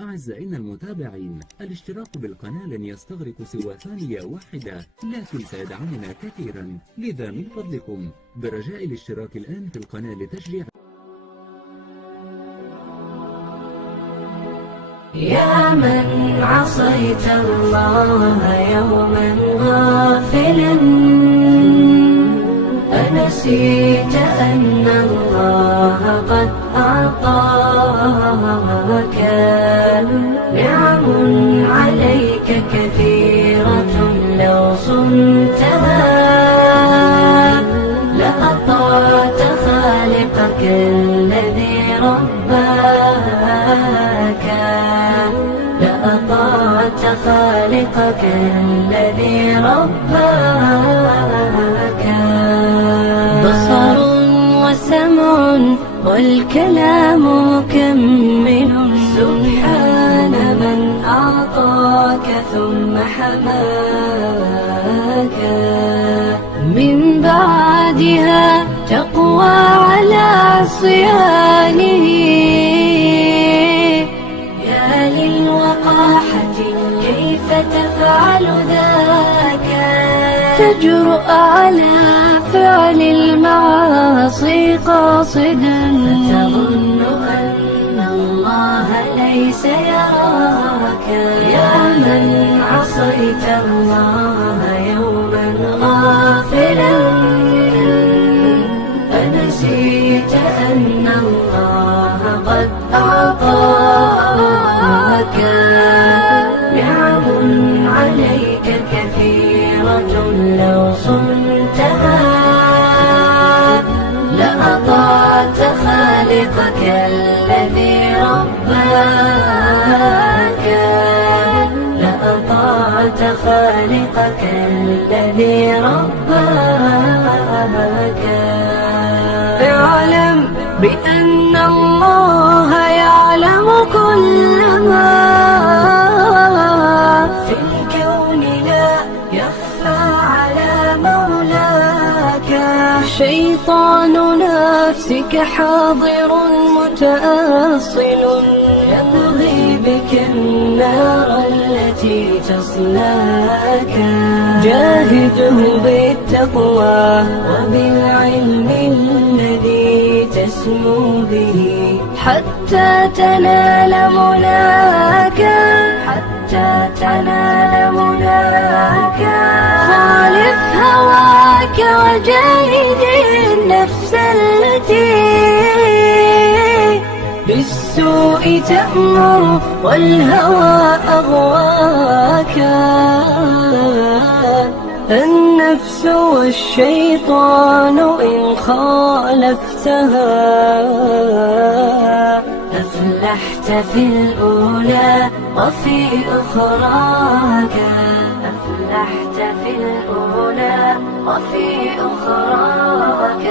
أعزائنا المتابعين، الاشتراك بالقناة لن يستغرق سوى ثانية واحدة، لكن سيدعمنا كثيرا، لذا من فضلكم برجاء الاشتراك الآن في القناة لتشجيع. يا من عصيت الله يوما غافلا، أنسيت أن الله قد أعطاك نعم عليك كثيرة، لو صنتها لأطعت خالقك الذي رباك، لأطعت خالقك الذي رباك. بصر وسمع والكلام مكمل، سبحان من أعطاك ثم حماك. من بعدها تقوى على صيانه، يا للوقاحة كيف تفعل ذاك، تجرؤ على فعل المعاصي قاصدا، فتظن أن الله ليس يراك. يا من عصيت الله يوما غافلا، أنسيت أن الله قد أعطاك نعم عليك كثيرة، لو صنتها لأطعت خالقك الذي رباك، لأطعت خالقك الذي رباك. اعلم بأن الله يعلم كل ما في الكون، لا يخفى على مولاك. شيطان نفسك حاضر متأصل، يبغي بك النار التي تصلاك. جاهده بالتقوى وبالعلم الذي تسمو به، حتى تنال مناك، حتى تنال مناك. خالف هواك وجاهد النفس التي بالسوء تأمر والهوى أغواك. النفس والشيطان إن خالفتها، أفلحت في الأولى وفي أخراك، أفلحت في الأولى وفي أخراك.